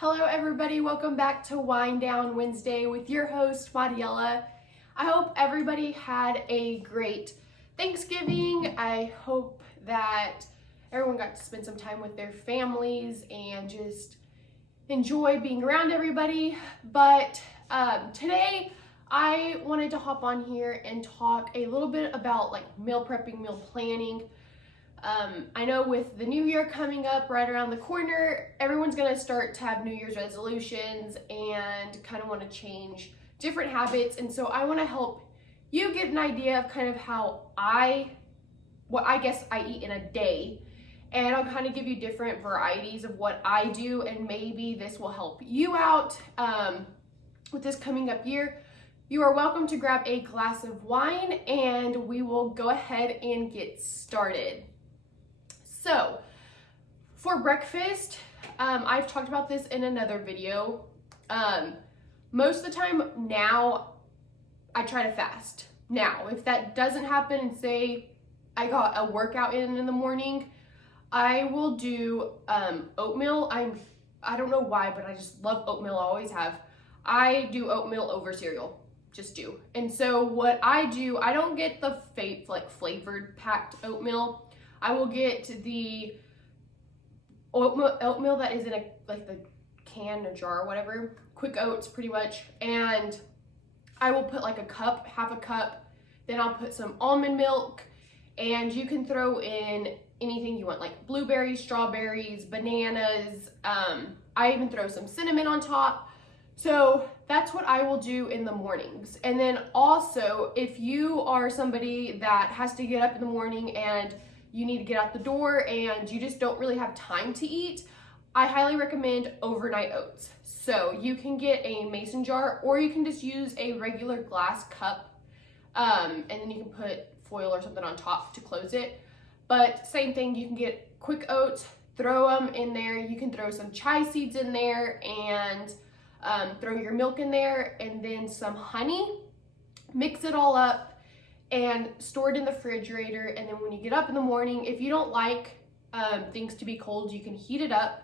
Hello everybody, welcome back to Wind Down Wednesday with your host, Madiella. I hope everybody had a great Thanksgiving. I hope that everyone got to spend some time with their families and just enjoy being around everybody. But today I wanted to hop on here and talk a little bit about like meal prepping, meal planning. I know with the new year coming up right around the corner, everyone's going to start to have New Year's resolutions and kind of want to change different habits. And so I want to help you get an idea of kind of what I guess I eat in a day. And I'll kind of give you different varieties of what I do, and maybe this will help you out with this coming up year. You are welcome to grab a glass of wine and we will go ahead and get started. So for breakfast, I've talked about this in another video. Most of the time now I try to fast. Now, if that doesn't happen and say I got a workout in the morning, I will do oatmeal. I don't know why, but I just love oatmeal. I always have. I do oatmeal over cereal. Just do. And so what I do, I don't get the flavored packed oatmeal. I will get the oatmeal that is in the can, a jar, whatever, quick oats pretty much, and I will put like a cup, half a cup, then I'll put some almond milk, and you can throw in anything you want, like blueberries, strawberries, bananas. I even throw some cinnamon on top. So that's what I will do in the mornings. And then also, if you are somebody that has to get up in the morning and you need to get out the door and you just don't really have time to eat, I highly recommend overnight oats. So you can get a mason jar, or you can just use a regular glass cup, and then you can put foil or something on top to close it. But same thing, you can get quick oats, throw them in there. You can throw some chai seeds in there and throw your milk in there, and then some honey. Mix it all up and store it in the refrigerator. And then when you get up in the morning, if you don't like things to be cold, you can heat it up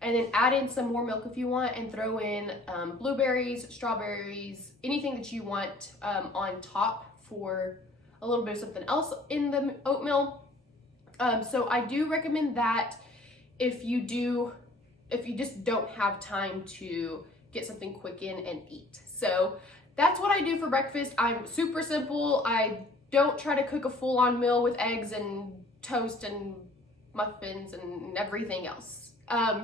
and then add in some more milk if you want, and throw in blueberries, strawberries, anything that you want on top for a little bit of something else in the oatmeal. So I do recommend that if you just don't have time to get something quick in and eat. So that's what I do for breakfast. I'm super simple. I don't try to cook a full-on meal with eggs and toast and muffins and everything else.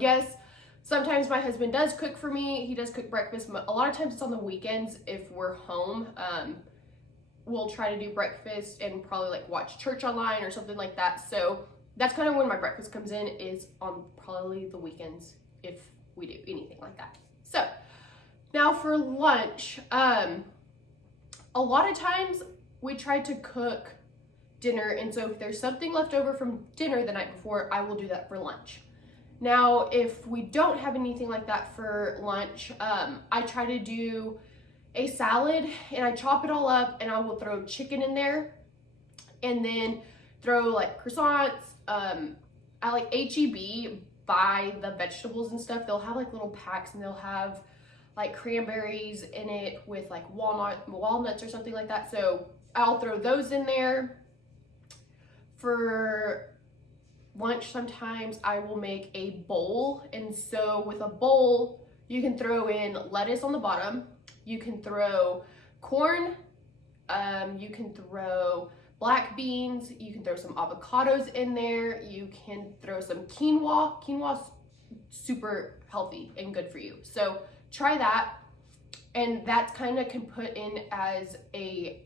Yes, sometimes my husband does cook for me. He does cook breakfast. A lot of times it's on the weekends if we're home. We'll try to do breakfast and probably like watch church online or something like that. So that's kind of when my breakfast comes in, is on probably the weekends if we do anything like that. So now for lunch, a lot of times we try to cook dinner, and so if there's something left over from dinner the night before, I will do that for lunch. Now, if we don't have anything like that for lunch, I try to do a salad, and I chop it all up, and I will throw chicken in there, and then throw like croissants. I like H-E-B, buy the vegetables and stuff. They'll have like little packs, and they'll have like cranberries in it with like walnuts or something like that. So I'll throw those in there. For lunch, sometimes I will make a bowl. And so with a bowl, you can throw in lettuce on the bottom. You can throw corn. You can throw black beans. You can throw some avocados in there. You can throw some quinoa. Quinoa's super healthy and good for you. So try that. And that kind of can put in as a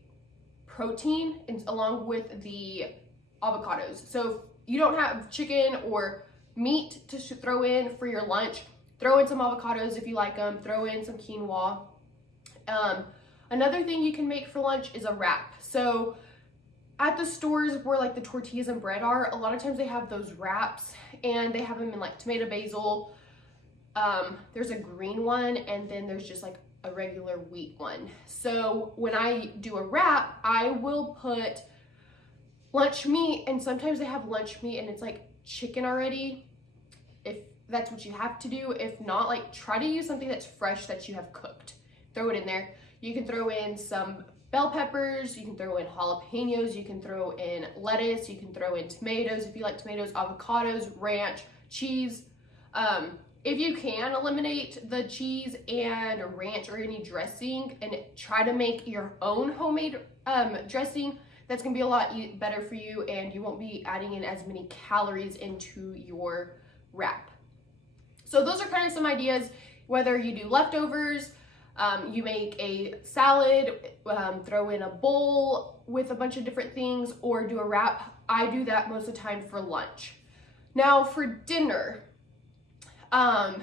protein and along with the avocados. So if you don't have chicken or meat to throw in for your lunch, throw in some avocados if you like them. Throw in some quinoa. Another thing you can make for lunch is a wrap. So at the stores where like the tortillas and bread are, a lot of times they have those wraps, and they have them in like tomato basil. There's a green one, and then there's just like a regular wheat one. So when I do a wrap, I will put lunch meat, and sometimes they have lunch meat and it's like chicken already. If that's what you have to do. If not, like try to use something that's fresh that you have cooked. Throw it in there. You can throw in some bell peppers, you can throw in jalapenos, you can throw in lettuce, you can throw in tomatoes if you like tomatoes, avocados, ranch, cheese. If you can eliminate the cheese and ranch or any dressing and try to make your own homemade dressing, that's gonna be a lot better for you, and you won't be adding in as many calories into your wrap. So those are kind of some ideas, whether you do leftovers, you make a salad, throw in a bowl with a bunch of different things, or do a wrap. I do that most of the time for lunch. Now for dinner, I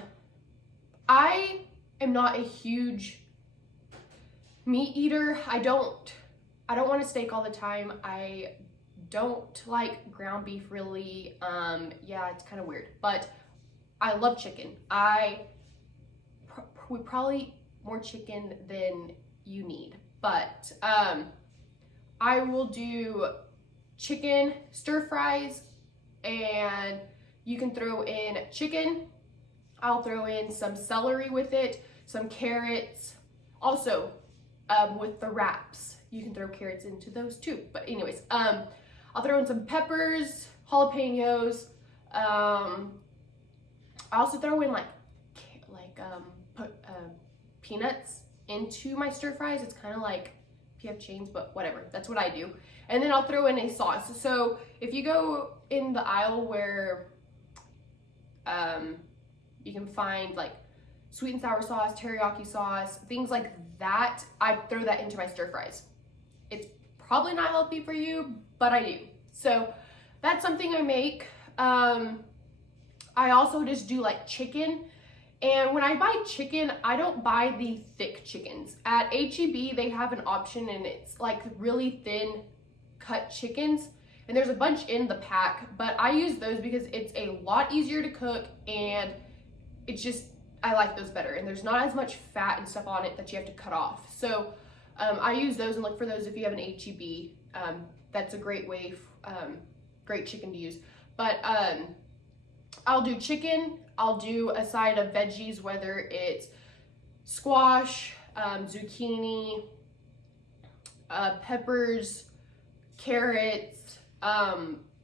am not a huge meat eater. I don't want a steak all the time. I don't like ground beef really. Yeah, it's kind of weird, but I love chicken. We probably more chicken than you need, but I will do chicken stir fries, and you can throw in chicken. I'll throw in some celery with it, some carrots. Also, with the wraps, you can throw carrots into those too. But anyways, I'll throw in some peppers, jalapenos. I also throw in put peanuts into my stir fries. It's kind of like PF Chang's, but whatever. That's what I do. And then I'll throw in a sauce. So if you go in the aisle where you can find like sweet and sour sauce, teriyaki sauce, things like that, I throw that into my stir fries. It's probably not healthy for you, but I do. So that's something I make. I also just do like chicken. And when I buy chicken, I don't buy the thick chickens. At HEB, they have an option, and it's like really thin cut chickens. And there's a bunch in the pack, but I use those because it's a lot easier to cook, and it's just, I like those better. And there's not as much fat and stuff on it that you have to cut off. So I use those, and look for those if you have an HEB. That's a great way, great chicken to use. But I'll do chicken. I'll do a side of veggies, whether it's squash, zucchini, peppers, carrots,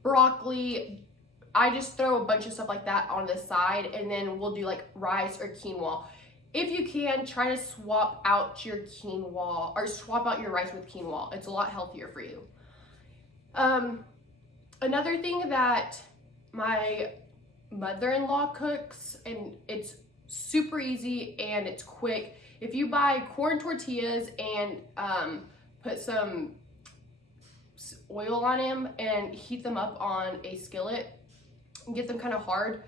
broccoli. I just throw a bunch of stuff like that on the side, and then we'll do like rice or quinoa. If you can, try to swap out your quinoa, or swap out your rice with quinoa. It's a lot healthier for you. Another thing that my mother-in-law cooks, and it's super easy and it's quick. If you buy corn tortillas and put some oil on them and heat them up on a skillet and get them kind of hard,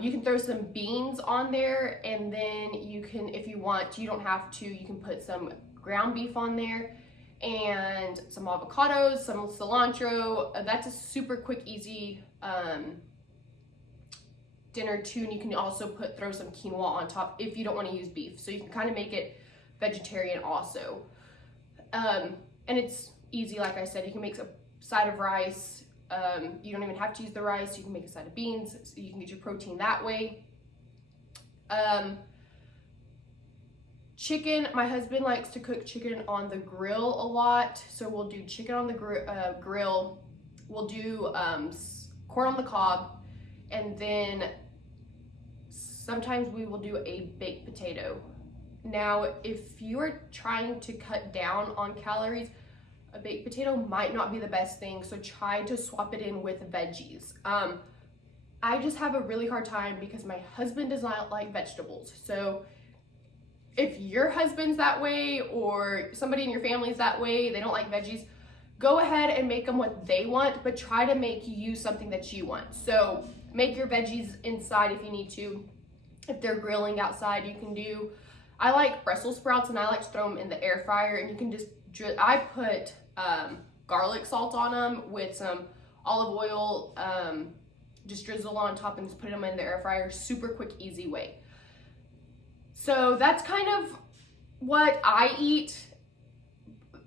you can throw some beans on there, and then you can, if you want, you don't have to, you can put some ground beef on there and some avocados, some cilantro. That's a super quick, easy dinner too. And you can also throw some quinoa on top if you don't want to use beef. So you can kind of make it vegetarian also. And it's easy, like I said. You can make a side of rice. You don't even have to use the rice. You can make a side of beans, so you can get your protein that way. Chicken, my husband likes to cook chicken on the grill a lot, so we'll do chicken on the grill. We'll do corn on the cob, and then sometimes we will do a baked potato. Now, if you are trying to cut down on calories, a baked potato might not be the best thing, so try to swap it in with veggies. I just have a really hard time because my husband does not like vegetables. So if your husband's that way, or somebody in your family is that way, they don't like veggies, go ahead and make them what they want, but try to make you something that you want. So make your veggies inside if you need to. If they're grilling outside, you can do, I like Brussels sprouts, and I like to throw them in the air fryer, and you can just, I put garlic salt on them with some olive oil, just drizzle on top and just put them in the air fryer. Super quick, easy way. So that's kind of what I eat.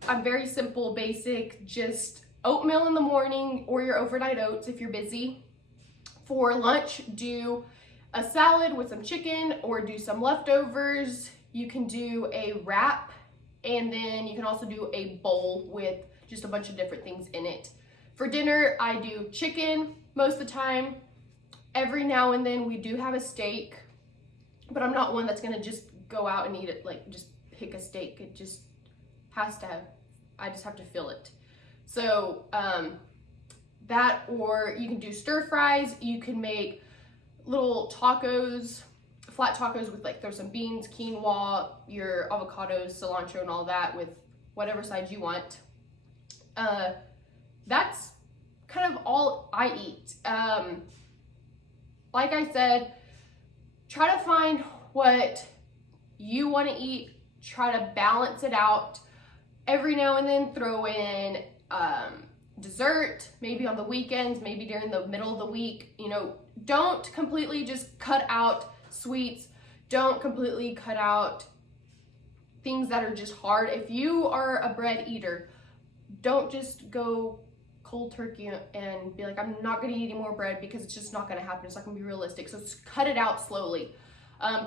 I'm very simple, basic, just oatmeal in the morning or your overnight oats if you're busy. For lunch, do a salad with some chicken or do some leftovers. You can do a wrap, and then you can also do a bowl with just a bunch of different things in it. For dinner, I do chicken most of the time. Every now and then we do have a steak, but I'm not one that's gonna just go out and eat it, like just pick a steak. It just has to have, I just have to fill it. So that, or you can do stir fries. You can make little tacos, flat tacos with like, throw some beans, quinoa, your avocados, cilantro, and all that with whatever sides you want. That's kind of all I eat. Like I said, try to find what you want to eat. Try to balance it out. Every now and then throw in dessert, maybe on the weekends, maybe during the middle of the week. You know, don't completely just cut out sweets. Don't completely cut out things that are just hard. If you are a bread eater, don't just go cold turkey and be like, I'm not gonna eat any more bread, because it's just not gonna happen. It's not gonna be realistic. So cut it out slowly.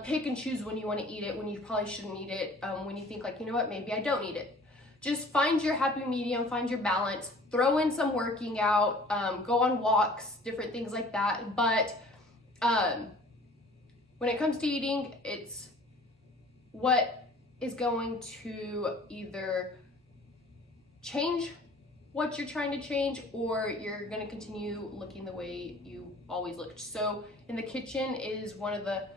Pick and choose when you wanna eat it, when you probably shouldn't eat it, when you think like, you know what, maybe I don't need it. Just find your happy medium, find your balance, throw in some working out, go on walks, different things like that. But when it comes to eating, it's what is going to either change what you're trying to change, or you're going to continue looking the way you always looked. So in the kitchen is one of the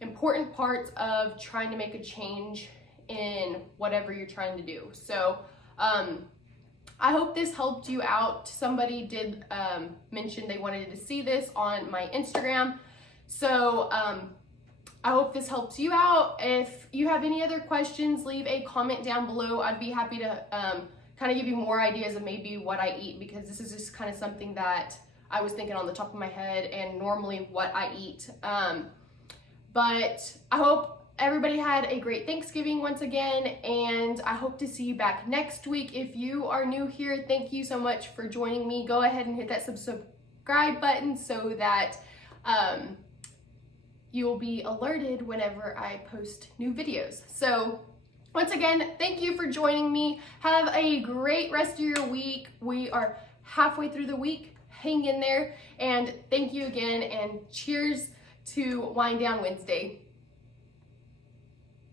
important parts of trying to make a change in whatever you're trying to do. So I hope this helped you out. Somebody did mention they wanted to see this on my Instagram. So I hope this helps you out. If you have any other questions, leave a comment down below. I'd be happy to kind of give you more ideas of maybe what I eat, because this is just kind of something that I was thinking on the top of my head and normally what I eat. But I hope everybody had a great Thanksgiving once again, and I hope to see you back next week. If you are new here, thank you so much for joining me. Go ahead and hit that subscribe button so that you'll be alerted whenever I post new videos. So once again, thank you for joining me. Have a great rest of your week. We are halfway through the week. Hang in there, and thank you again, and cheers to Wind Down Wednesday.